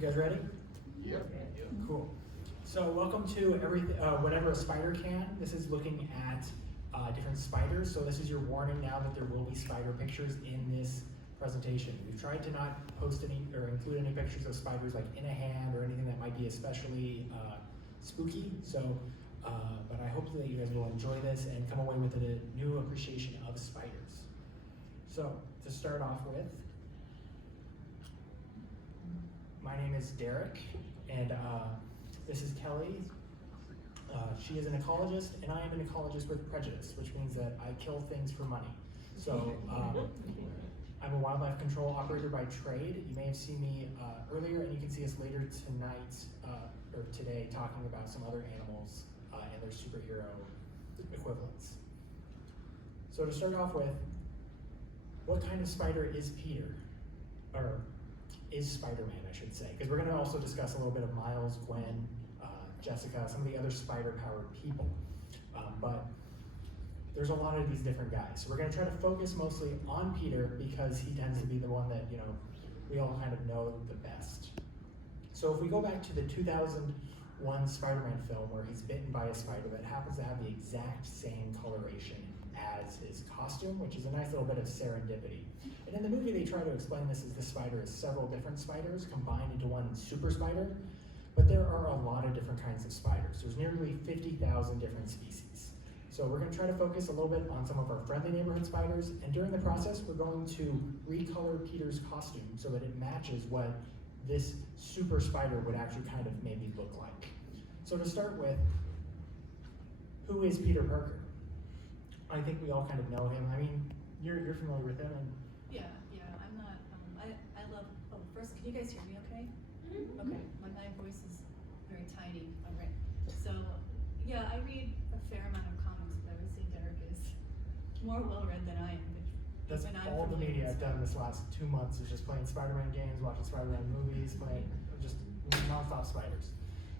You guys ready? Yep. Cool. So welcome to whatever a spider can. This is looking at different spiders. So this is your warning now that there will be spider pictures in this presentation. We've tried to not post any or include any pictures of spiders like in a hand or anything that might be especially spooky. So, but I hope that you guys will enjoy this and come away with a new appreciation of spiders. So to start off with, my name is Derek, and this is Kelly. She is an ecologist, and I am an ecologist with prejudice, which means that I kill things for money. So I'm a wildlife control operator by trade. You may have seen me earlier, and you can see us later tonight or today talking about some other animals and their superhero equivalents. So to start off with, what kind of spider is Peter? Or is Spider-Man, I should say, because we're going to also discuss a little bit of Miles, Gwen, Jessica, some of the other spider-powered people. But there's a lot of these different guys. So we're going to try to focus mostly on Peter because he tends to be the one that, we all kind of know the best. So if we go back to the 2001 Spider-Man film where he's bitten by a spider that happens to have the exact same coloration as his costume, which is a nice little bit of serendipity. And in the movie, they try to explain this as the spider is several different spiders combined into one super spider, but there are a lot of different kinds of spiders. There's nearly 50,000 different species. So we're gonna try to focus a little bit on some of our friendly neighborhood spiders, and during the process, we're going to recolor Peter's costume so that it matches what this super spider would actually kind of maybe look like. So to start with, who is Peter Parker? I think we all kind of know him. I mean, you're familiar with him, and Yeah, I'm not, I love, first, can you guys hear me okay? Okay, my voice is very tiny, all right. So, yeah, I read a fair amount of comics, but I would say Derek is more well-read than I am. that's all the media I've done this last 2 months is just playing Spider-Man games, watching Spider-Man movies, playing just non-stop spiders.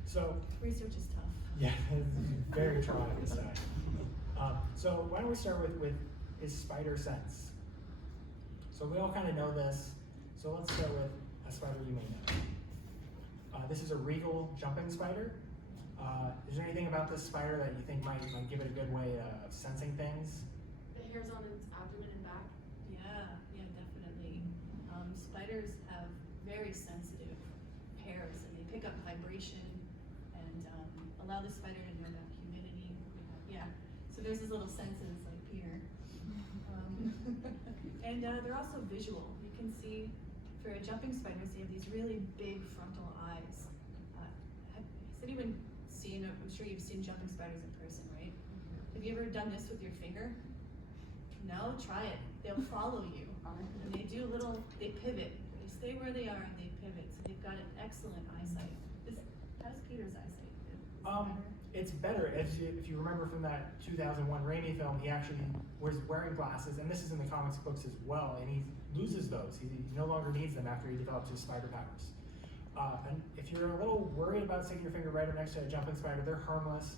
So, Research is tough. yeah, it's very trying this time. So why don't we start with his spider sense? So we all kind of know this. So let's start with a spider you may know. This is a regal jumping spider. Is there anything about this spider that you think might give it a good way of sensing things? The hairs on its abdomen and back. Yeah, definitely. Spiders have very sensitive hairs, and they pick up vibration and allow the spider to know about humidity. Yeah, so there's these little senses like Peter. And they're also visual. You can see, for jumping spiders, they have these really big frontal eyes. Has anyone seen, I'm sure you've seen jumping spiders in person, right? Have you ever done this with your finger? No? Try it. They'll follow you. And they pivot. They stay where they are and they pivot. So they've got an excellent eyesight. How's Peter's eyesight? It's better. If you remember from that 2001 Raimi film, he actually was wearing glasses, and this is in the comics books as well, and he loses those. He no longer needs them after he develops his spider powers. And if you're a little worried about sticking your finger right up next to a jumping spider, they're harmless.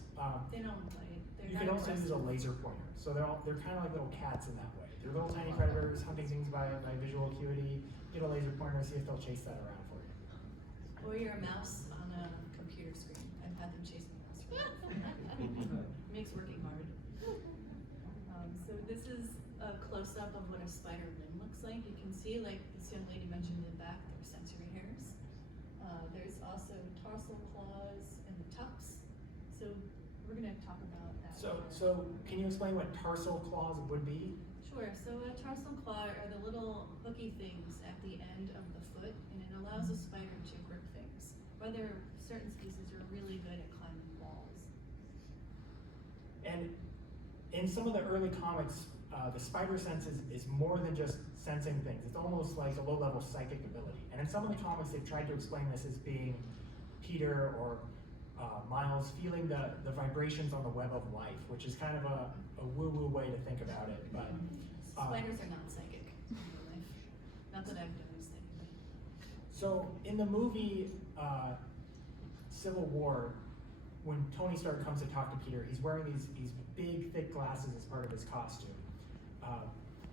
They don't bite. You can also use a laser pointer. So they're kind of like little cats in that way. They're little tiny predators hunting things by visual acuity. Get a laser pointer, see if they'll chase that around for you. Or you're a mouse on a computer screen. I've had them chase me around. Makes working hard. So this is a close-up of what a spider limb looks like. You can see, like this young lady mentioned in the back, there are sensory hairs. There's also tarsal claws and the tucks. So we're going to talk about that. So can you explain what tarsal claws would be? Sure. So a tarsal claw are the little hooky things at the end of the foot, and it allows a spider to grip things. Whether certain species are really good at climbing walls. And in some of the early comics, the spider sense is more than just sensing things. It's almost like a low-level psychic ability. And in some of the comics, they've tried to explain this as being Peter or Miles feeling the vibrations on the web of life, which is kind of a woo-woo way to think about it. But spiders are not psychic in real life. Not that I've noticed anyway. So in the movie Civil War, when Tony Stark comes to talk to Peter, he's wearing these big, thick glasses as part of his costume.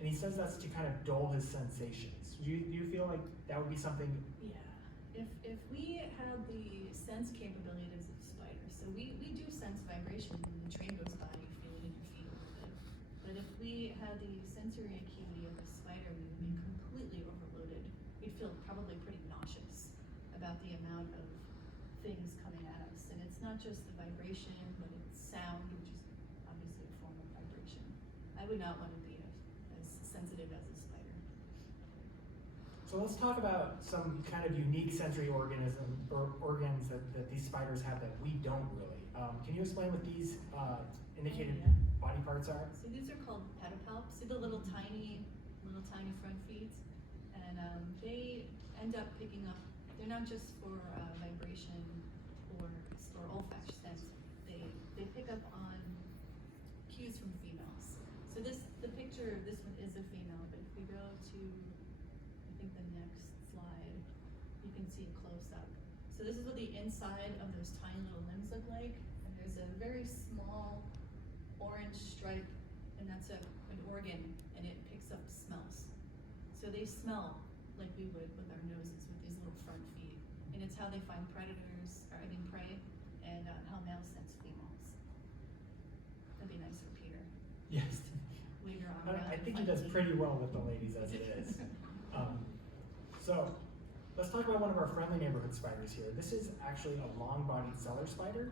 And he says that's to kind of dull his sensations. Do you feel like that would be something? Yeah, If we had the sense capabilities of spiders, so we do sense vibration when the train goes by, you feel it in your feet a little bit. But if we had the sensory acuity of a spider, we would be completely overloaded. We'd feel probably pretty nauseous about the amount of things coming at us. And it's not just the vibration, but it's sound, which is obviously a form of vibration. I would not want to be as sensitive as a spider. So let's talk about some kind of unique sensory organs that these spiders have that we don't really. Can you explain what these indicated body parts are? So these are called pedipalps. See the little tiny front feet? And they end up picking up, they're not just for vibration or olfactory sense. They pick up on cues from females. So the picture, this one is a female, but if we go to I think the next slide, you can see a close up. So this is what the inside of those tiny little limbs look like. And there's a very small orange stripe, and that's an organ, and it picks up smells. So they smell like we would with our noses with these little front feet. And it's how they find predators, or I mean prey, and how males sense females. That'd be nice for Peter. Yes. Wave your arm around I and think he find does feet. pretty well with the ladies as it is. So let's talk about one of our friendly neighborhood spiders here. This is actually a long-bodied cellar spider.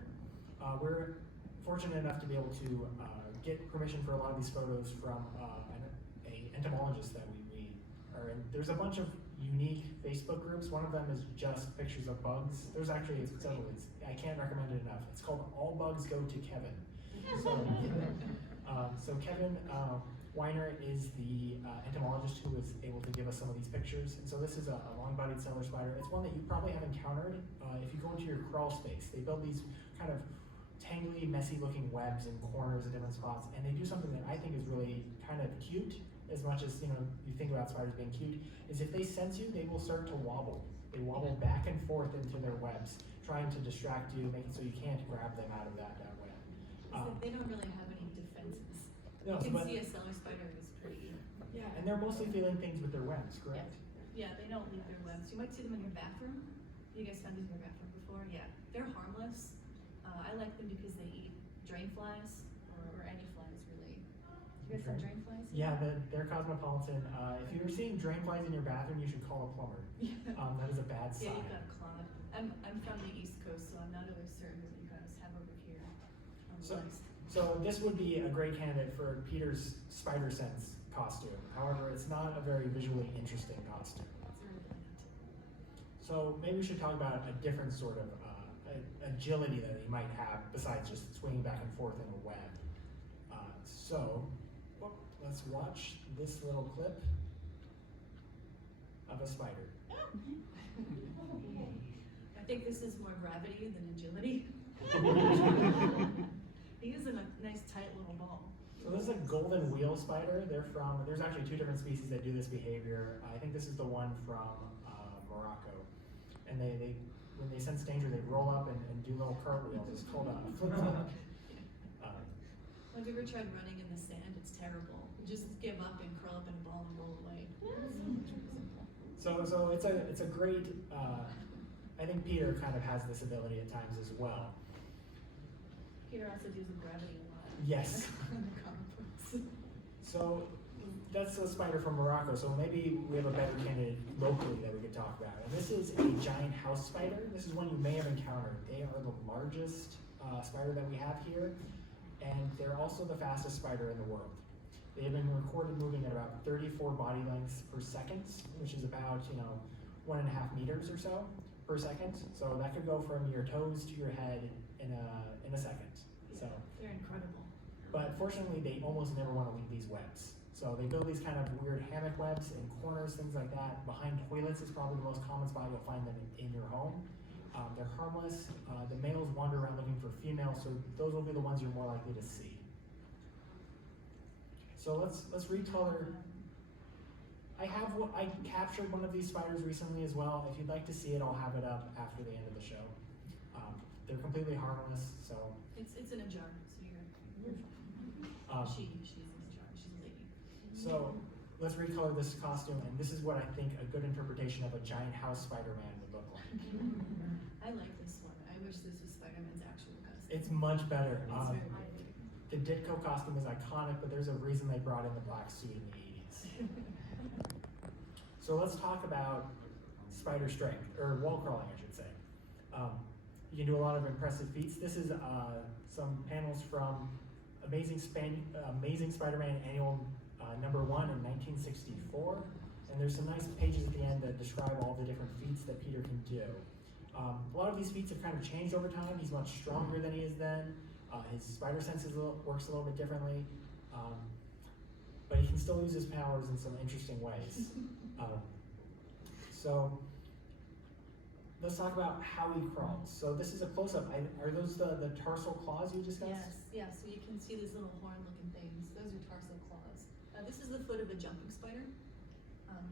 We're fortunate enough to be able to get permission for a lot of these photos from an entomologist that we are in. There's a bunch of unique Facebook groups. One of them is just pictures of bugs. There's actually several. I can't recommend it enough. It's called All Bugs Go to Kevin. So Kevin Weiner is the entomologist who was able to give us some of these pictures. And so this is a long-bodied cellar spider. It's one that you probably have encountered. If you go into your crawl space, they build these kind of tangly, messy-looking webs in corners at different spots, and they do something that I think is really kind of cute, as much as you think about spiders being cute, is if they sense you, they will start to wobble. They wobble back and forth into their webs, trying to distract you, make it so you can't grab them out of that web. So they don't really have any defenses. No, You can but- see a cellar spider is pretty. Yeah. And they're mostly feeling things with their webs, correct? Yeah, they don't leave their webs. You might see them in your bathroom. You guys found these in your bathroom before? Yeah, they're harmless. I like them because they eat drain flies or any flies really. You guys have drain flies? Yeah, they're cosmopolitan. If you're seeing drain flies in your bathroom, you should call a plumber. That is a bad Yeah, sign. you've got clog. I'm from the East Coast, so I'm not always certain what you guys have over here on the list. So this would be a great candidate for Peter's spider sense costume. However, it's not a very visually interesting costume. It's really bad. So maybe we should talk about a different sort of agility that he might have besides just swinging back and forth in a web. Let's watch this little clip of a spider. I think this is more gravity than agility. He is in a nice tight little ball. So this is a golden wheel spider. There's actually two different species that do this behavior. I think this is the one from Morocco. And they when they sense danger, they roll up and do little cartwheels. It's called a flip-flop. Have you ever tried running in the sand? It's terrible. You just give up and curl up in a ball and roll away. So it's a great, I think Peter kind of has this ability at times as well. Peter also deals with gravity a lot. Yes. In the comic books. So that's a spider from Morocco, so maybe we have a better candidate locally that we could talk about. And this is a giant house spider. This is one you may have encountered. They are the largest spider that we have here, and they're also the fastest spider in the world. They have been recorded moving at about 34 body lengths per second, which is about 1.5 meters or so per second. So that could go from your toes to your head in a second. So, They're incredible. but fortunately, they almost never want to leave these webs. So they build these kind of weird hammock webs in corners, things like that. Behind toilets is probably the most common spot you'll find them in your home. They're harmless. The males wander around looking for females, so those will be the ones you're more likely to see. So let's recolor. I captured one of these spiders recently as well. If you'd like to see it, I'll have it up after the end of the show. They're completely harmless, so. It's in a jar, so you're. She's in a jar. She's a lady. So let's recolor this costume, and this is what I think a good interpretation of a giant house Spider-Man would look like. I like this one. I wish this was Spider-Man's actual costume. It's much better. It's very big. The Ditko costume is iconic, but there's a reason they brought in the black suit in the 80s. So let's talk about spider strength, or wall crawling, I should say. You can do a lot of impressive feats. This is some panels from Amazing Spider-Man Annual number 1 in 1964. And there's some nice pages at the end that describe all the different feats that Peter can do. A lot of these feats have kind of changed over time. He's much stronger than he is then. His spider sense works a little bit differently. But he can still use his powers in some interesting ways. So let's talk about how he crawls. So this is a close-up. Are those the tarsal claws you discussed? Yes, so you can see these little horn-looking things. Those are tarsal claws. This is the foot of a jumping spider. And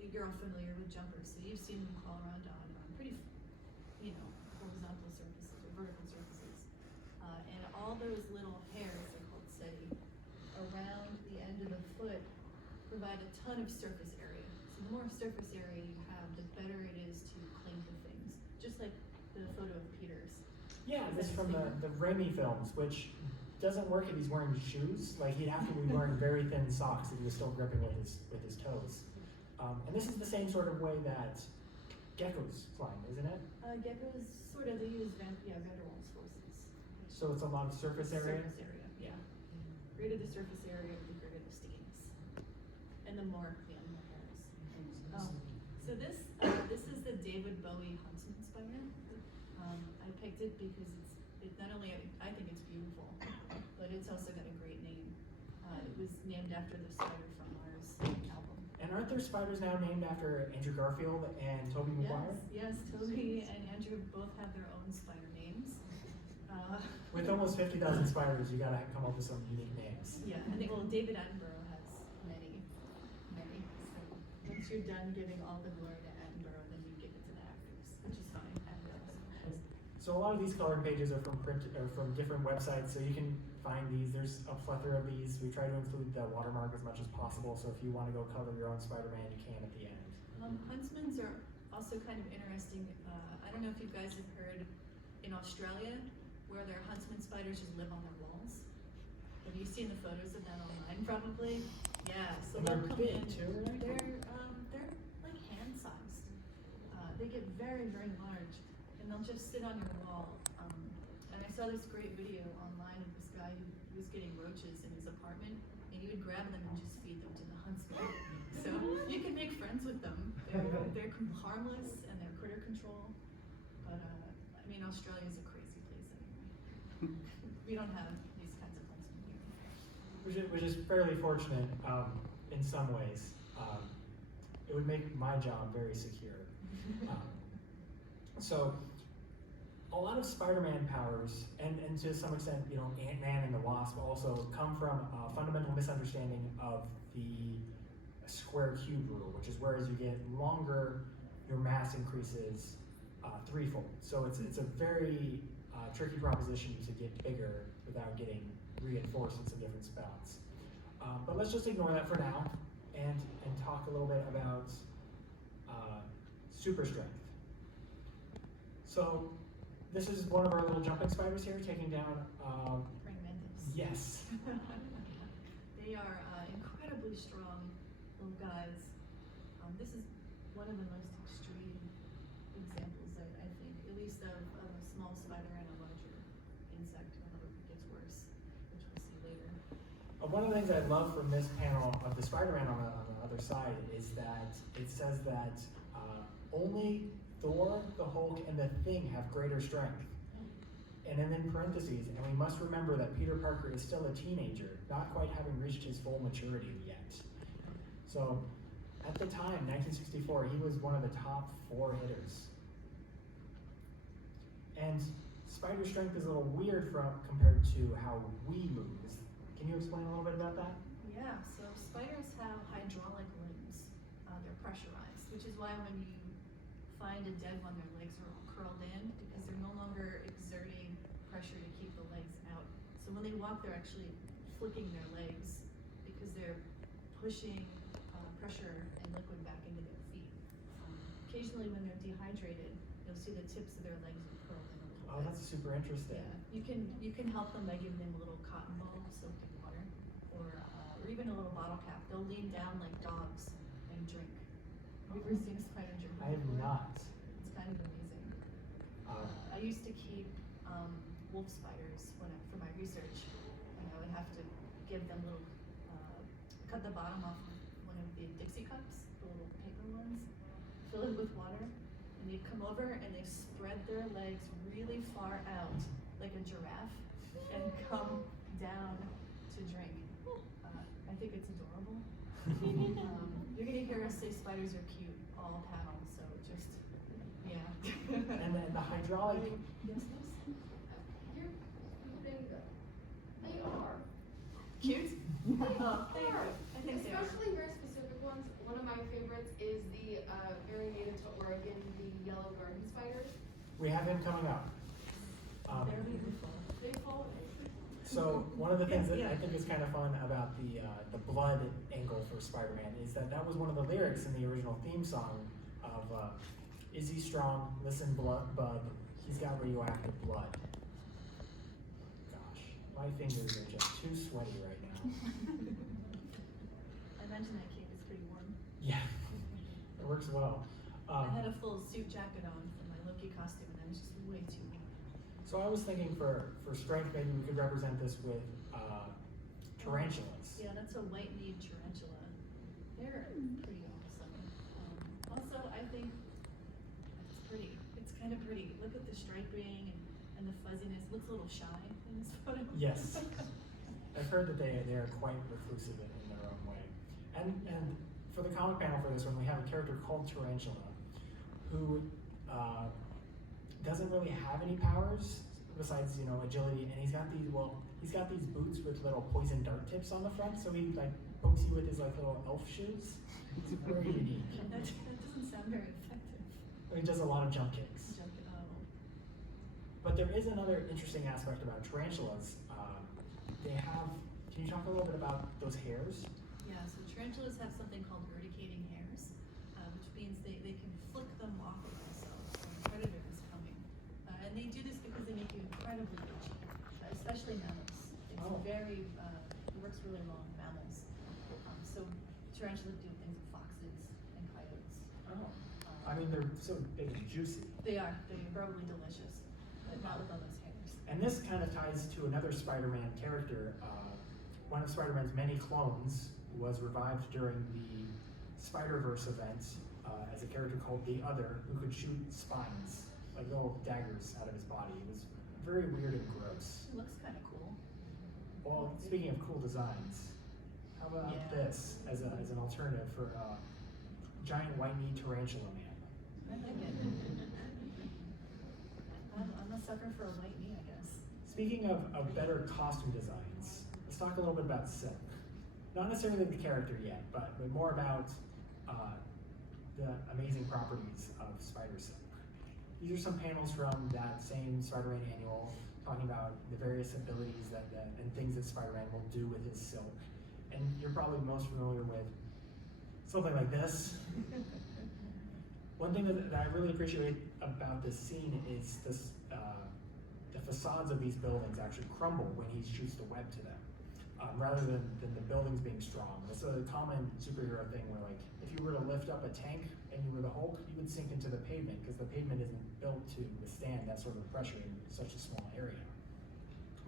if you're all familiar with jumpers, so you've seen them crawl around on pretty, horizontal surfaces or vertical surfaces. And all those little hairs, they're called setae, around the end of the foot provide a ton of surface area. So the more surface area you have, the better it is to cling to things. Just like the photo of Peter's. Yeah, Is this that from his the Raimi films, which doesn't work if he's wearing shoes. Like he'd have to be wearing very thin socks if he was still gripping with his toes. And this is the same sort of way that geckos climb, isn't it? Geckos they use Van der Waals forces. So it's a lot of surface area? Surface area, yeah. Greater the surface area, the greater the stings. And the more hairs. So this is the David Bowie Huntsman spider. I picked it because it's not only, I think it's beautiful, but it's also got a great name. It was named after the Spider from Mars album. And aren't there spiders now named after Andrew Garfield and Tobey Maguire? Yes, Toby and Andrew both have their own spider names. With almost 50,000 spiders, you gotta come up with some unique names. Yeah, I think, David Attenborough has many. So once you're done giving all the glory to Attenborough, then you give it to the actors, which is fine. So a lot of these colored pages are from different websites, so you can find these. There's a plethora of these. We try to include the watermark as much as possible, so if you want to go color your own Spider-Man, you can at the end. Huntsmans are also kind of interesting. I don't know if you guys have heard in Australia where their huntsman spiders just live on their walls. Have you seen the photos of that online? Probably. Yeah. So And they'll they're come big in. too, right? They're like hand-sized. They get very, very large, and they'll just sit on your wall. And I saw this great video online of this guy who was getting roaches in his apartment, and he would grab them and just feed them to the huntsman. So you can make friends with them. They're harmless and they're critter control. But Australia's a crazy place anyway. We don't have these kinds of huntsmen here. Which is fairly fortunate in some ways. It would make my job very secure. So a lot of Spider-Man powers, and to some extent, Ant-Man and the Wasp also come from a fundamental misunderstanding of the square cube rule, which is whereas you get longer, your mass increases threefold. So it's a very tricky proposition to get bigger without getting reinforced in some different spots. But let's just ignore that for now and talk a little bit about super strength. So this is one of our little jumping spiders here taking down. Praying mantis. Yes. They are incredibly strong little guys. This is one of the most extreme examples, I think, at least of a small spider and a larger insect. I hope it gets worse, which we'll see later. One of the things I love from this panel of the Spider-Man on the other side is that it says that only Thor, the Hulk, and the Thing have greater strength. And then in parentheses, and we must remember that Peter Parker is still a teenager, not quite having reached his full maturity yet. So at the time, 1964, he was one of the top 4 hitters. And spider strength is a little weird compared to how we move. Can you explain a little bit about that? Yeah, so spiders have hydraulic limbs. They're pressurized, which is why when you find a dead one, their legs are all curled in because they're no longer exerting pressure to keep the legs out. So when they walk, they're actually flicking their legs because they're pushing pressure and liquid back into their feet. occasionally when they're dehydrated, you'll see the tips of their legs will curl in a little Oh, bit. that's super interesting. Yeah, you can help them by giving them a little cotton ball soaked in water, or even a little bottle cap. They'll lean down like dogs and drink. Have you ever seen a spider drink I have before? not. It's kind of amazing. I used to keep wolf spiders for my research, and I would have to give them little, cut the bottom off of one of the Dixie cups, the little paper ones, fill it with water, and they'd come over and they spread their legs really far out, like a giraffe, and come down to drink. I think it's adorable. You're gonna hear us say spiders are cute all panel, so just, yeah. And then the hydraulic, Yes, They are. Cute? They Oh, thank you. are. I think they are. Especially very specific ones. One of my favorites is the very native to Oregon, the yellow garden spider. we have him coming up. They're beautiful. They fall. So one of the things that Yeah. I think is kind of fun about the blood angle for Spider-Man is that was one of the lyrics in the original theme song of "Is he strong? Listen, blood bug. He's got radioactive blood." Gosh, my fingers are just too sweaty right now. I imagine that cape is pretty warm. Yeah, it works well. I had a full suit jacket on for my Loki costume, and I was just way too warm. So I was thinking for strength, maybe we could represent this with tarantulas. Yeah, that's a white-kneed tarantula. They're pretty awesome. Also, I think it's pretty. It's kind of pretty. Look at the striping and the fuzziness. It looks a little shy in this photo. Yes. I've heard that they are quite reclusive in their own way. And for the comic panel for this one, we have a character called Tarantula who doesn't really have any powers besides, agility, and he's got these boots with little poison dart tips on the front, so he like pokes you with his like little elf shoes. It's very unique. That doesn't sound very effective. He does a lot of jump kicks. But there is another interesting aspect about tarantulas. Can you talk a little bit about those hairs? Yeah, so tarantulas have something called urticating hairs, which means they can flick them off of themselves when a predator is coming. And they do this because they make you incredibly itchy, especially mammals. It's Oh. it works really well in mammals. So tarantulas do things with foxes and coyotes. Oh. I mean, they're so big and juicy. They're probably delicious, but not with all those hairs. And this kind of ties to another Spider-Man character. One of Spider-Man's many clones was revived during the Spider-Verse event as a character called the Other, who could shoot spines, like little daggers out of his body. It was very weird and gross. It looks kind of cool. Well, speaking of cool designs, how about Yeah. this as an alternative for giant white-kneed tarantula man? I like it. I'm a sucker for a white knee, I guess. Speaking of better costume designs, let's talk a little bit about Silk. Not necessarily the character yet, but more about the amazing properties of Spider Silk. These are some panels from that same Spider-Man annual, talking about the various abilities and things that Spider-Man will do with his silk. And you're probably most familiar with something like this. One thing that I really appreciate about this scene is the facades of these buildings actually crumble when he shoots the web to them, rather than the buildings being strong. It's a common superhero thing where, like, if you were to lift up a tank and you were the Hulk, you would sink into the pavement because the pavement isn't built to withstand that sort of pressure in such a small area.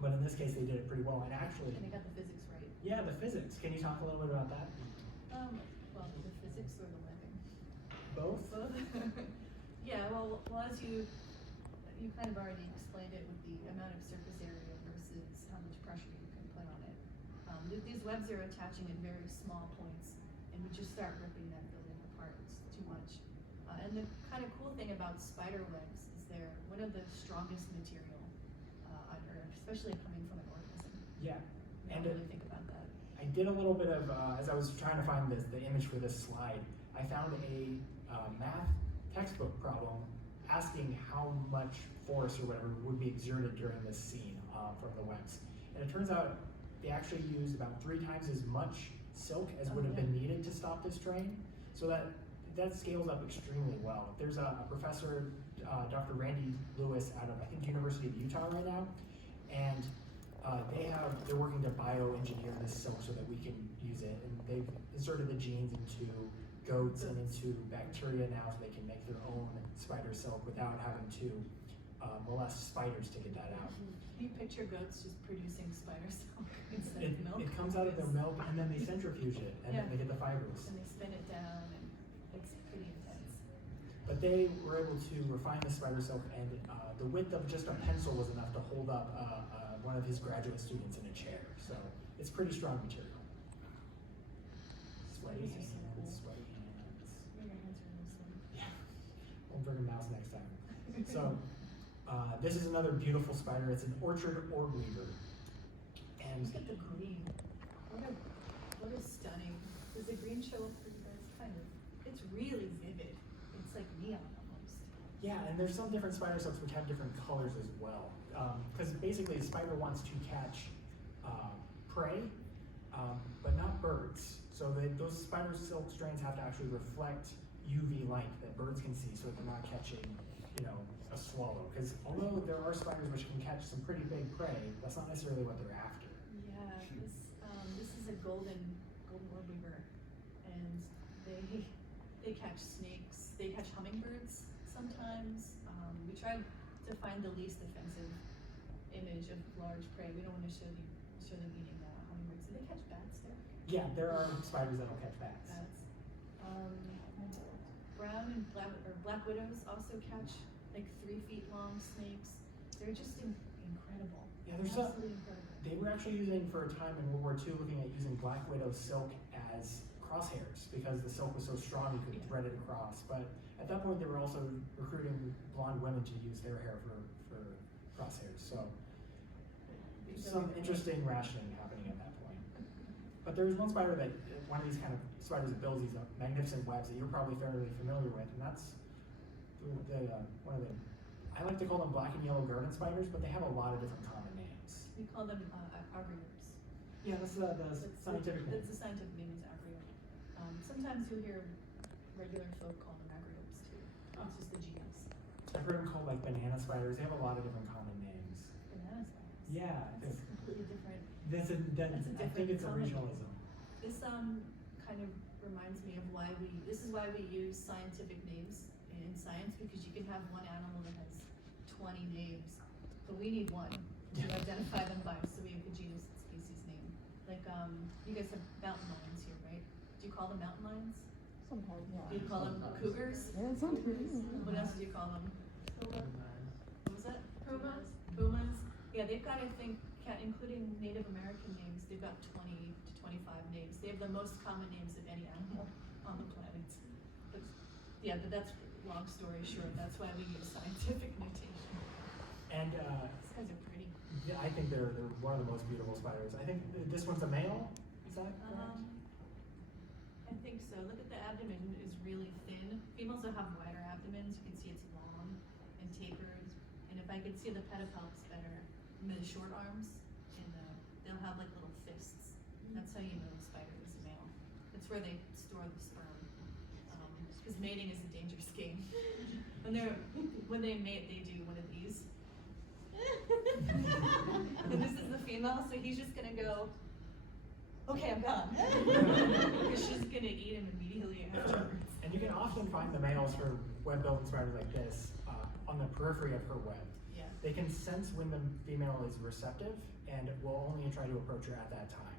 But in this case, they did it pretty well. And actually, And they got the physics right. yeah, the physics. Can you talk a little bit about that? Well, the physics or the webbing? Both? Both? Yeah, well, as you kind of already explained it with the amount of surface area versus how much pressure you can put on it. These webs are attaching at very small points, and we just start ripping that building apart. It's too much. And the kind of cool thing about spider webs is they're one of the strongest material on Earth, especially coming from an organism. Yeah. You And don't really think about that. I did a little bit of, as I was trying to find the image for this slide, I found a math textbook problem asking how much force or whatever would be exerted during this scene from the webs. And it turns out they actually used about 3 times as much silk as would have been needed to stop this train. So that that scales up extremely well. There's a professor, Dr. Randy Lewis, out of I think University of Utah right now, and they're working to bioengineer this silk so that we can use it, and they've inserted the genes into goats and into bacteria now, so they can make their own spider silk without having to molest spiders to get that out. Can you picture goats just producing spider silk instead of milk? It comes out of their milk, and then they centrifuge it, and then they get the fibers. And they spin it down, and it's pretty intense. But they were able to refine the spider silk, and the width of just a pencil was enough to hold up one of his graduate students in a chair. So it's pretty strong material. Sweaty These are so cool. hands, sweaty hands. Your hands are really slim. Yeah, we'll bring a mouse next time. So this is another beautiful spider. It's an orchard orb weaver. And Look at the green. What a stunning. Does the green show up for you guys? Kind of. It's really vivid. It's like neon almost. yeah, and there's some different spider silks which have different colors as well. Because basically the spider wants to catch prey, but not birds. So those spider silk strands have to actually reflect UV light that birds can see, so they're not catching, a swallow. Because although there are spiders which can catch some pretty big prey, that's not necessarily what they're after. Yeah, this is a golden orb weaver, and they catch snakes. They catch hummingbirds sometimes. We tried to find the least offensive image of large prey. We don't want to show them eating hummingbirds. Do they catch bats there? Yeah, there are spiders that'll catch bats. Bats. Brown and black widows also catch like 3 feet long snakes. They're just incredible. Yeah, there's absolutely incredible. They were actually using, for a time in World War II, looking at using black widow silk as crosshairs because the silk was so strong you could thread it across. But at that point, they were also recruiting blonde women to use their hair for crosshairs. So some interesting rationing happening at that point. But there's one spider one of these kind of spiders that builds these magnificent webs that you're probably fairly familiar with, and that's one of the, I like to call them black and yellow garden spiders, but they have a lot of different common names. We call them agriorps. Yeah, that's the scientific name. That's the scientific name is agriorp. Sometimes you'll hear regular folk call them agriorps too. It's just the genus. I've heard them called like banana spiders. They have a lot of different common names. Banana spiders. Yeah, That's a completely different. I think it's a regionalism. This kind of reminds me of this is why we use scientific names in science, because you can have one animal that has 20 names, but we need one to identify them by, so we have the genus and species name. Like, you guys have mountain lions here, right? Do you call them mountain lions? Sometimes, yeah. Do you call them cougars? Yeah, sometimes. What else do you call them? What was that? Pumas. Pumas. Yeah, they've got, I think, including Native American names, they've got 20 to 25 names. They have the most common names of any animal on the planet. But that's long story short. That's why we use scientific notation. And These guys are pretty. yeah, I think they're one of the most beautiful spiders. I think this one's a male. Is that correct? I think so. Look at the abdomen is really thin. Females will have wider abdomens. You can see it's long and tapered. And if I could see the pedipalps better, the short arms, and they'll have like little fists. That's how you know the spider is a male. That's where they store the sperm. Because mating is a dangerous game. When they mate, they do one of these. And this is the female, so he's just gonna go, okay, I'm done. Because she's gonna eat him immediately afterwards. And you can often find the males for web-building spiders like this on the periphery of her web. Yeah. They can sense when the female is receptive and will only try to approach her at that time.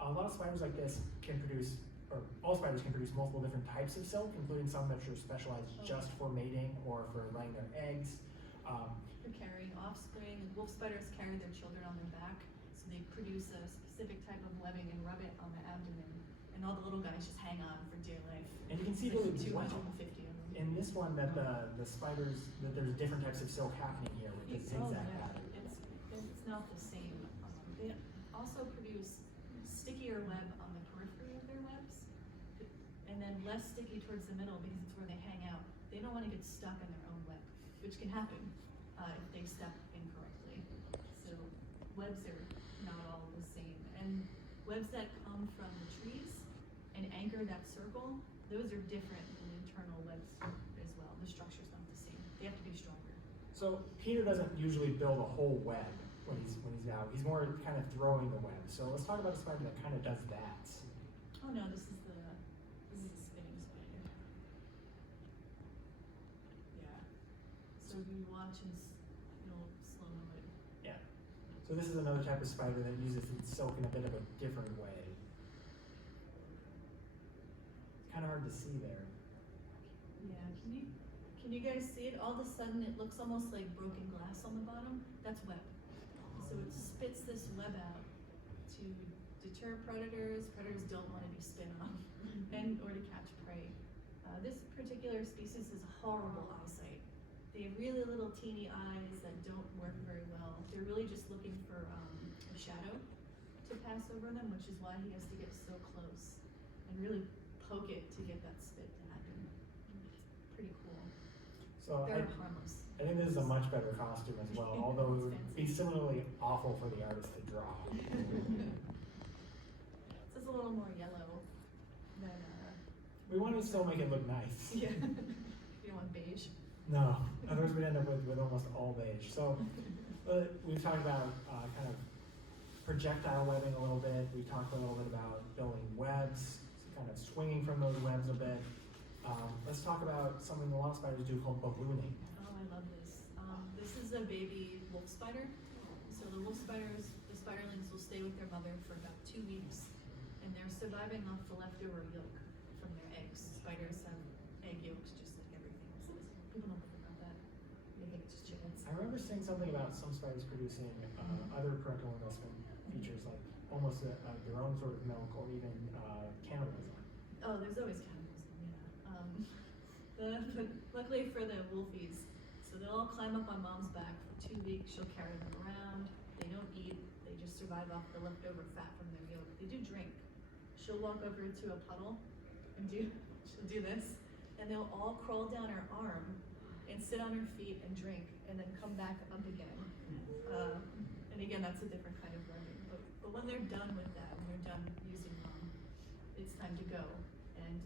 A lot of spiders like this can produce, or all spiders can produce multiple different types of silk, including some that are specialized just for mating or for laying their eggs. For carrying offspring. Wolf spiders carry their children on their back, so they produce a specific type of webbing and rub it on the abdomen. And all the little guys just hang on for dear life. And you can see There's really like well 250 of them. in this one that the spiders, that there's different types of silk happening here with the zigzag pattern. It's not the same. They also produce stickier web on the periphery of their webs, and then less sticky towards the middle because it's where they hang out. They don't want to get stuck in their own web, which can happen if they step incorrectly. So webs are not all the same. And webs that come from the trees and anchor that circle, those are different than internal webs as well. The structure's not the same. They have to be stronger. So Peter doesn't usually build a whole web when he's out. He's more kind of throwing the web. So let's talk about a spider that kind of does that. Oh no, this is the spinning spider. Yeah. So if you watch and you'll slow mo it. Yeah. So this is another type of spider that uses its silk in a bit of a different way. It's kind of hard to see there. Yeah. Can you guys see it? All of a sudden it looks almost like broken glass on the bottom. That's web. So it spits this web out to deter predators. Predators don't want to be spit on, and or to catch prey. This particular species has horrible eyesight. They have really little teeny eyes that don't work very well. They're really just looking for a shadow to pass over them, which is why he has to get so close and really poke it to get that spit to happen. It's pretty cool. So They're harmless. I think this is a much better costume as well, although it would be Fancy. similarly awful for the artist to draw. This is a little more yellow than We want to still make it look nice. yeah. You don't want beige. No, otherwise we'd end up with almost all beige. So we've talked about kind of projectile webbing a little bit. We talked a little bit about building webs, kind of swinging from those webs a bit. Let's talk about something a lot of spiders do called ballooning. Oh, I love this. This is a baby wolf spider. So the wolf spiders, the spiderlings will stay with their mother for about 2 weeks, and they're surviving off the leftover yolk from their eggs. Spiders have egg yolks just like everything. So people don't think about that. They think it's just chickens. I remember seeing something about some spiders producing other parental investment features, like almost their own sort of milk or even cannibalism. Oh, there's always cannibalism, yeah. Luckily for the wolfies, so they'll all climb up on mom's back for 2 weeks. She'll carry them around. They don't eat. They just survive off the leftover fat from their yolk. They do drink. She'll walk over to a puddle and she'll do this, and they'll all crawl down her arm and sit on her feet and drink, and then come back up again. And again, that's a different kind of learning. But when they're done with that, when they're done using mom, it's time to go. And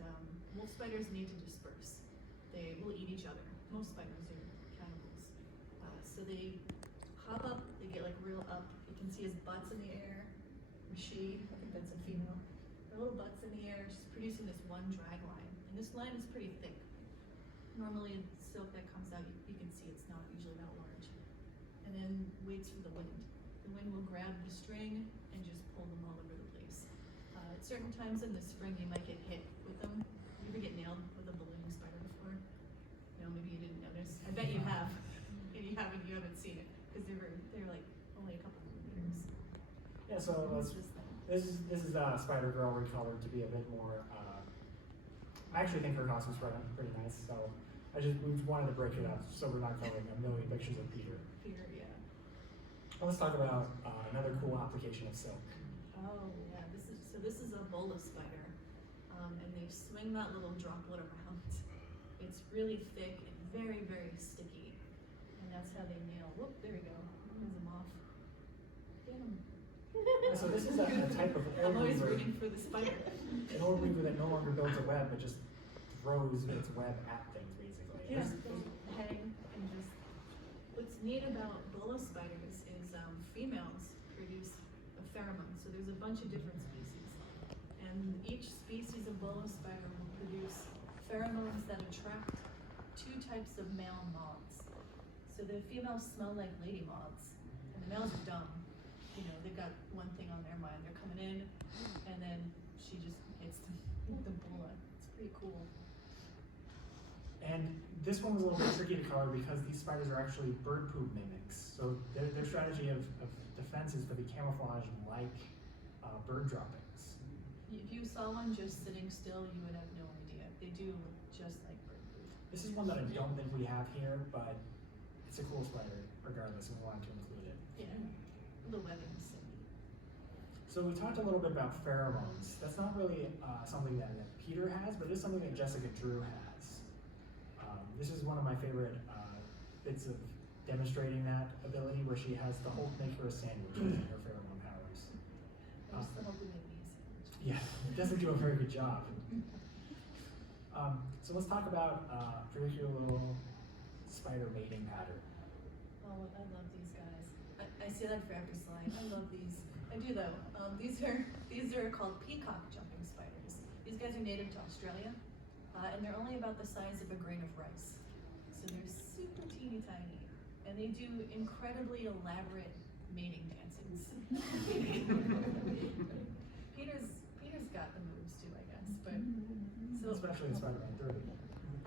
wolf spiders need to disperse. They will eat each other. Most spiders are cannibals. So they hop up, they get like real up. You can see his butts in the air. Or she, I think that's a female. Her little butts in the air. She's producing this one drag line. And this line is pretty thick. Normally silk that comes out, you can see it's not usually that large. And then waits for the wind. The wind will grab the string and just pull them all over the place. At certain times in the spring, you might get hit with them. You ever get nailed with a ballooning spider before? No, maybe you didn't notice. I bet you have. And you haven't seen it because they're like only a couple of meters. Yeah, so What's let's, this thing? this is Spider Girl recolored to be a bit more. I actually think her costume's pretty nice. So we just wanted to break it up so we're not going a million pictures of Peter. Peter, yeah. Let's talk about another cool application of silk. Oh yeah, this is a bola spider, and they swing that little droplet around. It's really thick and very, very sticky, and that's how they nail. Whoop, there we go. Hands them off. Get 'em. So this is a type of I'm orb always weaver, rooting for the spider. an orb weaver that no longer builds a web but just throws its web at things basically. Yeah, they'll hang and just. What's neat about bola spiders is females produce a pheromone. So there's a bunch of different species, and each species of bola spider will produce pheromones that attract 2 types of male moths. So the females smell like lady moths, and the males are dumb. You know, they've got one thing on their mind. They're coming in, and then she just hits them with the bola. It's pretty cool. And this one was a little bit tricky to color because these spiders are actually bird poop mimics. So their strategy of defense is to be camouflaged like bird droppings. If you saw one just sitting still, you would have no idea. They do look just like bird poop. This is one that I don't think we have here, but it's a cool spider regardless, and we wanted to include it. Yeah, the webbing is so neat. So we talked a little bit about pheromones. That's not really something that Peter has, but it is something that Jessica Drew has. This is one of my favorite bits of demonstrating that ability, where she has the Hulk make her a sandwich using her pheromone powers. I just hope we make me a sandwich. Yeah, it doesn't do a very good job. So let's talk about particular little spider mating pattern. Oh, I love these guys. I say that for every slide. I love these. I do though. These are called peacock jumping spiders. These guys are native to Australia, and they're only about the size of a grain of rice. So they're super teeny tiny, and they do incredibly elaborate mating dances. Peter's got the moves too, I guess. But so Especially in Spider-Man 3.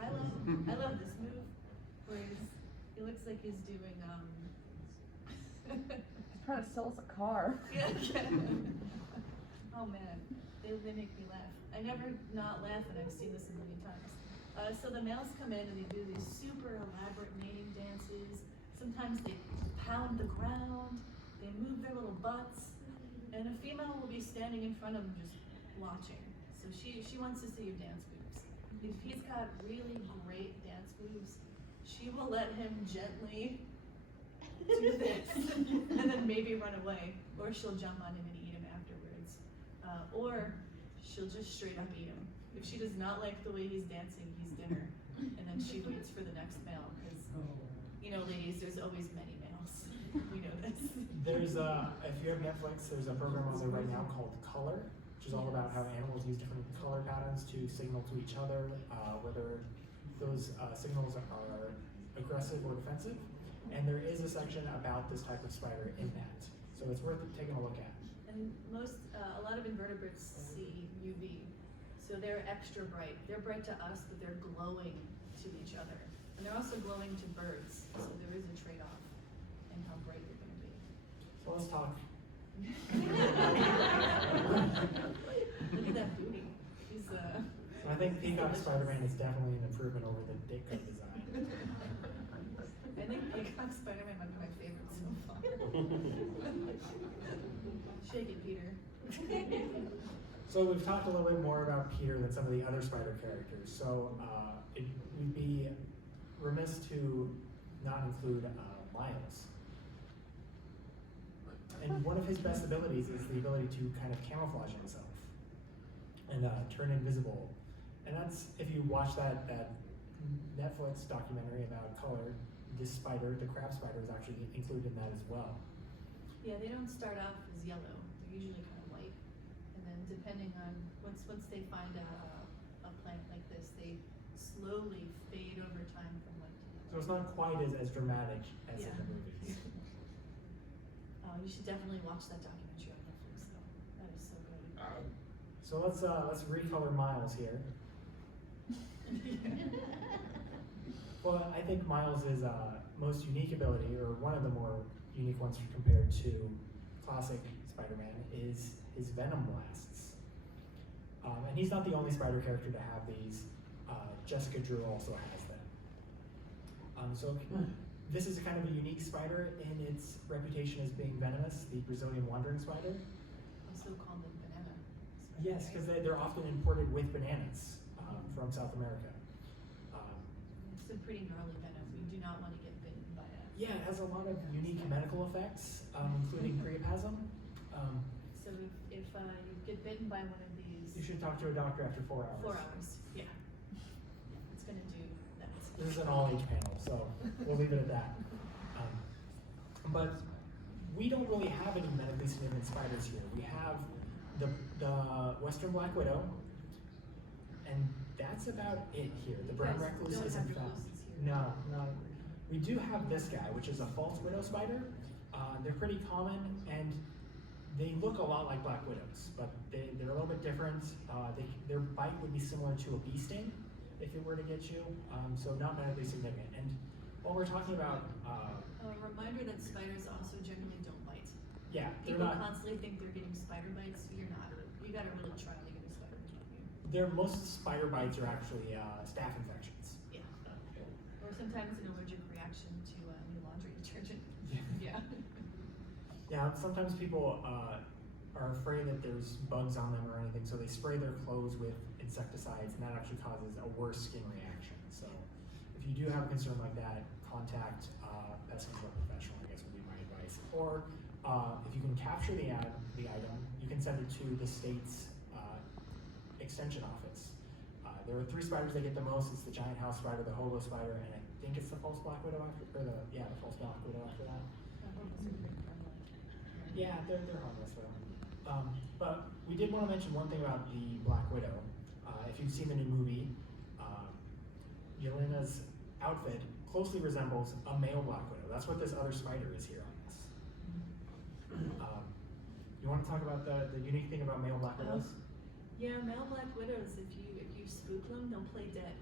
I love this move where he looks like he's doing Trying to sell us a car. yeah. Oh man, they make me laugh. I never not laugh, and I've seen this a million times. So the males come in and they do these super elaborate mating dances. Sometimes they pound the ground, they move their little butts, and a female will be standing in front of them just watching. So she wants to see your dance moves. If he's got really great dance moves, she will let him gently do this and then maybe run away, or she'll jump on him and eat him afterwards, or she'll just straight up eat him. If she does not like the way he's dancing, he's dinner, and then she waits for the next male, because you know, ladies, there's always many males. We know this. There's if you have Netflix, there's a program on there right now called Color, which is all about how animals use different color patterns to signal to each other, whether those signals are aggressive or defensive. And there is a section about this type of spider in that, so it's worth taking a look at. And a lot of invertebrates see UV, so they're extra bright. They're bright to us, but they're glowing to each other. And they're also glowing to birds, so there is a trade-off in how bright they're going to be. So let's talk. Look at that booty. He's I think Peacock Spider-Man is definitely an improvement over the Ditko design. I think Peacock Spider-Man might be my favorite so far. Shake it, Peter. So we've talked a little bit more about Peter than some of the other spider characters. So it would be remiss to not include Miles. And one of his best abilities is the ability to kind of camouflage himself and turn invisible. And that's, if you watch that Netflix documentary about Color, this spider, the crab spider, is actually included in that as well. Yeah, they don't start off as yellow. They're usually kind of white, and then depending on once they find a plant like this, they slowly fade over time from white to yellow. So it's not quite as dramatic as in Yeah. the movies. You should definitely watch that documentary on Netflix, though. That is so good. So let's recolor Miles here. Well, I think Miles' most unique ability, or one of the more unique ones compared to classic Spider-Man, is his venom blasts. And he's not the only spider character to have these. Jessica Drew also has them. So this is a kind of a unique spider in its reputation as being venomous, the Brazilian wandering spider. Also called the banana. Yes, because they're often imported with bananas from South America. It's a pretty gnarly venom. We do not want to get bitten by it. Yeah, it has a lot of unique medical effects, including priapism. So if you get bitten by one of these, You should talk to a doctor after 4 hours. 4 hours. Yeah. It's gonna do that. This is an all-age panel, so we'll leave it at that. But we don't really have any medically significant spiders here. We have the Western Black Widow, and that's about it here. The brown guys recluse don't isn't have found. recluses here. No. We do have this guy, which is a false widow spider. They're pretty common, and they look a lot like black widows, but they're a little bit different. Their bite would be similar to a bee sting if it were to get you, so not medically significant. And while we're talking about, A reminder that spiders also generally don't bite. yeah, they're People not. constantly think they're getting spider bites. You're not. You gotta really try to get a spider bite. Most spider bites are actually staph infections. Yeah. Or sometimes an allergic reaction to new laundry detergent. Yeah. Yeah. Yeah, sometimes people are afraid that there's bugs on them or anything, so they spray their clothes with insecticides, and that actually causes a worse skin reaction. So if you do have a concern like that, contact pest control professional, I guess would be my advice. Or if you can capture the item, you can send it to the state's extension office. There are 3 spiders that get the most. It's the giant house spider, the hobo spider, and I think it's the false black widow after, or the false black widow after that. Yeah, they're harmless though. But we did want to mention one thing about the Black Widow. If you've seen the new movie, Yelena's outfit closely resembles a male Black Widow. That's what this other spider is here on this. You want to talk about the unique thing about male Black Widows? Yeah, male Black Widows, if you spook them, they'll play dead.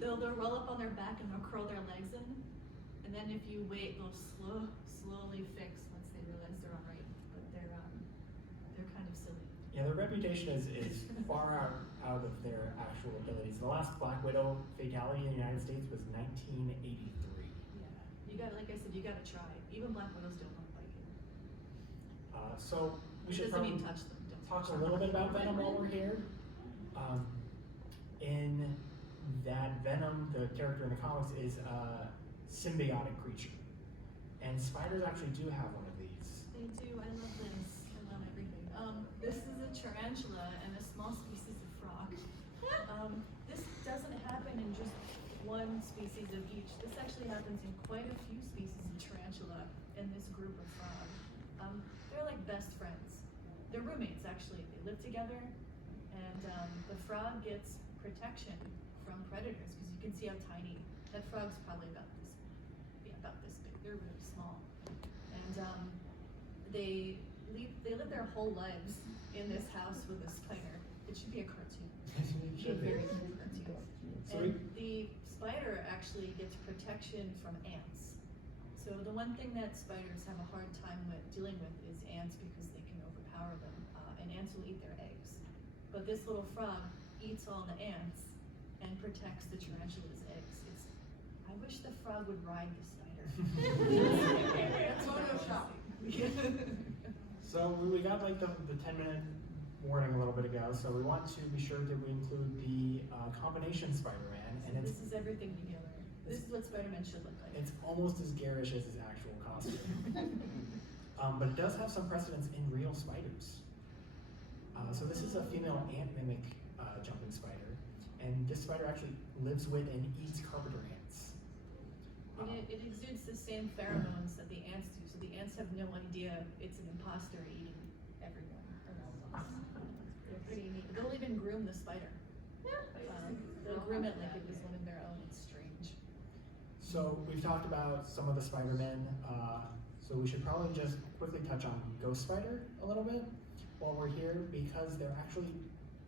They'll roll up on their back and they'll curl their legs in, and then if you wait, they'll slowly fix once they realize they're alright. But they're kind of silly. Yeah, their reputation is far out of their actual abilities. The last Black Widow fatality in the United States was 1983. Yeah, you got, like I said, you gotta try. Even Black Widows don't look like it. So we should Doesn't mean probably touch them. Don't talk touch a little bit about Venom while we're here. In that Venom, the character in the comics, is a symbiotic creature. And spiders actually do have one of these. They do. I love this. I love everything. This is a tarantula and a small species of frog. This doesn't happen in just one species of each. This actually happens in quite a few species of tarantula in this group of frog. They're like best friends. They're roommates actually. They live together, and the frog gets protection from predators because you can see how tiny that frog's probably about this big. They're really small, and they live their whole lives in this house with a spider. It should be a cartoon. It should be. Very cool cartoon. So And the spider actually gets protection from ants. So the one thing that spiders have a hard time with dealing with is ants because they can overpower them, and ants will eat their eggs. But this little frog eats all the ants and protects the tarantula's eggs. I wish the frog would ride the spider. That's Photoshop. So we got like the 10-minute warning a little bit ago, so we want to be sure that we include the combination Spider-Man, and This is everything together. This is what Spider-Man should look like. it's almost as garish as his actual costume. But it does have some precedence in real spiders. So this is a female ant mimic jumping spider, and this spider actually lives with and eats carpenter ants. And it exudes the same pheromones that the ants do, so the ants have no idea it's an imposter eating everyone around them. They're pretty neat. They'll even groom the spider. They'll groom it like it was one of their own. It's strange. So we've talked about some of the Spider-Men, so we should probably just quickly touch on Ghost Spider a little bit while we're here, because there actually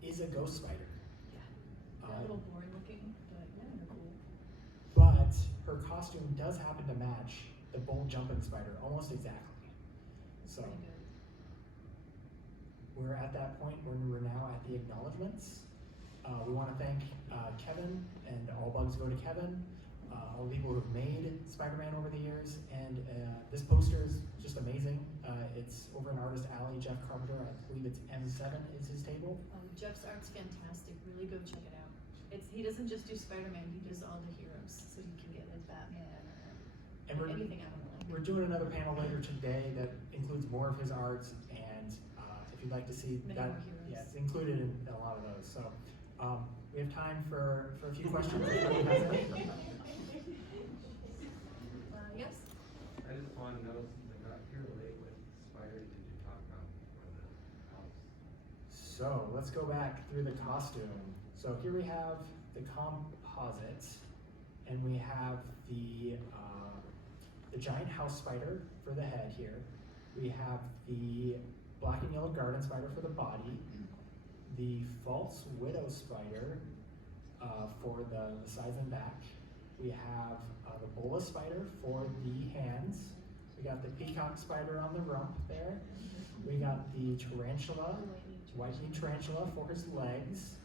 is a Ghost Spider. They're a little boring looking, but yeah, they're cool. But her costume does happen to match the bold jumping spider almost exactly. So Pretty good. we're at that point when we're now at the acknowledgements. We want to thank Kevin, and all bugs go to Kevin, all the people who have made Spider-Man over the years, and this poster is just amazing. It's over in Artist Alley, Jeff Carpenter, I believe it's M7 is his table. Jeff's art's fantastic. Really go check it out. He doesn't just do Spider-Man. He does all the heroes, so you can get like Batman And or anything I don't know. we're doing another panel later today that includes more of his arts, and if you'd like to see Many that, more heroes. yeah, it's included in a lot of those. So we have time for a few questions. If anyone has any. Yes. I just want to know, since I got here late, what spider did you talk about for the house? So let's go back through the costume. So here we have the composite, and we have the giant house spider for the head here. We have the black and yellow garden spider for the body, the false widow spider for the sides and back. We have the bola spider for the hands. We got the peacock spider on the rump there. We got the tarantula, white-knee tarantula for his legs,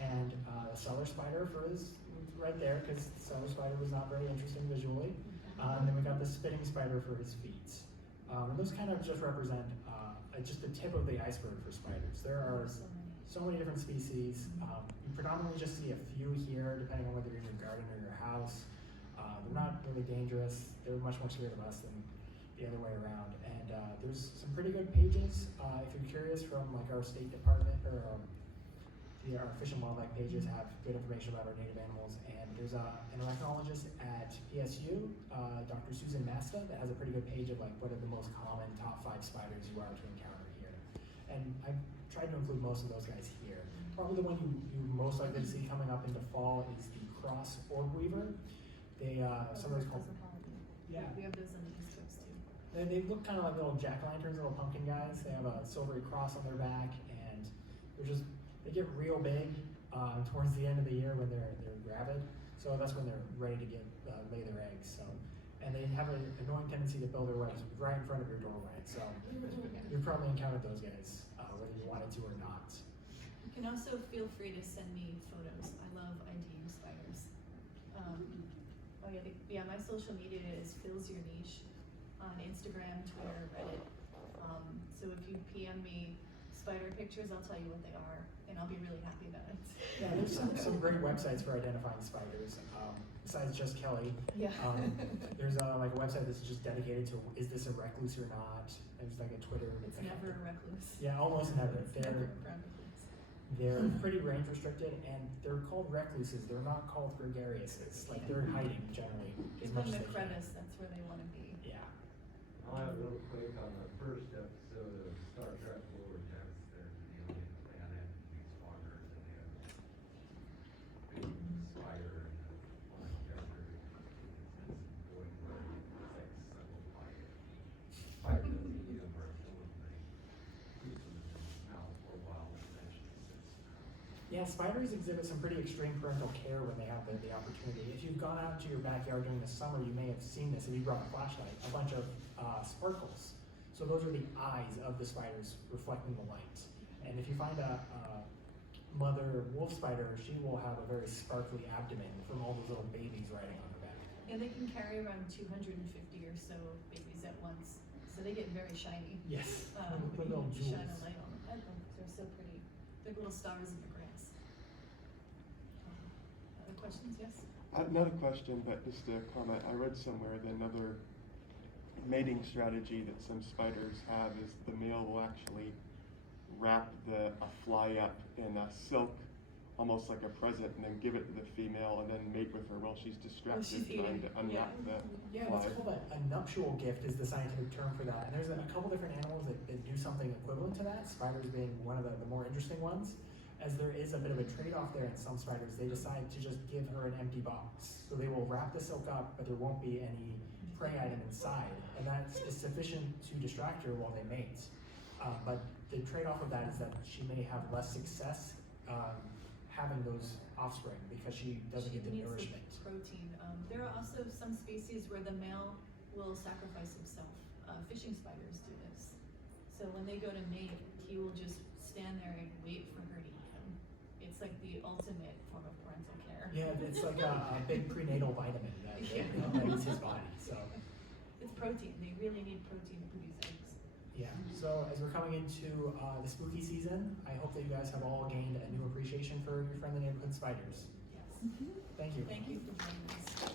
and the cellar spider for his, right there, because the cellar spider was not very interesting visually. And then we got the spitting spider for his feet. And those kind of just represent just the tip of the iceberg for spiders. There are so many different species. You predominantly just see a few here, depending on whether you're in your garden or your house. They're not really dangerous. They're much more scared of us than the other way around. And there's some pretty good pages if you're curious from like our State Department or our Fish and Wildlife pages have good information about our native animals, and there's an arachnologist at PSU, Dr. Susan Masta, that has a pretty good page of like what are the most common top 5 spiders you are to encounter here. And I've tried to include most of those guys here. Probably the one you most likely to see coming up into fall is the cross orb weaver. They sometimes called, yeah. We have those on the East Coast too. They look kind of like little jack-o'-lanterns, little pumpkin guys. They have a silvery cross on their back, and they get real big towards the end of the year when they're gravid. So that's when they're ready to lay their eggs. So, and they have an annoying tendency to build their webs right in front of your doorway. So you've probably encountered those guys, whether you wanted to or not. You can also feel free to send me photos. I love IDing spiders. My social media is Phil's Your Niche on Instagram, Twitter, Reddit. So if you PM me spider pictures, I'll tell you what they are, and I'll be really happy about it. Yeah, there's some great websites for identifying spiders. Besides just Kelly, Yeah. there's a website that's just dedicated to is this a recluse or not. There's like a Twitter. It's never a recluse. Yeah, almost never. It's never a recluse. They're pretty range restricted, and they're called recluses. They're not called gregariouses. Like they're hiding generally as Give much them as the they crevice, that's where they want to be. can. Yeah. I'll have real quick on the first episode of Star Trek Lower Decks, there's an alien planet, and these walkers, and they have a big spider and one character is going where it's like suckled by it. Spider doesn't eat them or kill them, they keep them in his mouth for a while and eventually sits down. Yeah, spiders exhibit some pretty extreme parental care when they have the opportunity. If you've gone out to your backyard during the summer, you may have seen this if you brought a flashlight, a bunch of sparkles. So those are the eyes of the spiders reflecting the light. And if you find a mother wolf spider, she will have a very sparkly abdomen from all those little babies riding on her back. And they can carry around 250 or so babies at once, so they get very shiny. Yes, When little you shine jewels. a light on them. I love them. They're so pretty. They're little stars in the grass. Other questions? Yes? Not a question, but just a comment. I read somewhere that another mating strategy that some spiders have is the male will actually wrap a fly up in a silk, almost like a present, and then give it to the female and then mate with her while she's distracted she's trying eating. to unwrap Yeah. Yeah, the that's fly. called a nuptial gift is the scientific term for that. And there's a couple different animals that do something equivalent to that, spiders being one of the more interesting ones. As there is a bit of a trade-off there in some spiders, they decide to just give her an empty box. So they will wrap the silk up, but there won't be any prey item inside. And that is sufficient to distract her while they mate. But the trade-off of that is that she may have less success having those offspring because she doesn't get the Needs nourishment. protein. There are also some species where the male will sacrifice himself. Fishing spiders do this. So when they go to mate, he will just stand there and wait for her to eat him. It's like the ultimate form of parental care. Yeah, it's like a big prenatal vitamin that is his body. So. It's protein. They really need protein to produce eggs. Yeah, so as we're coming into the spooky season, I hope that you guys have all gained a new appreciation for your friendly neighborhood spiders. Yes. Thank you. Thank you for joining us.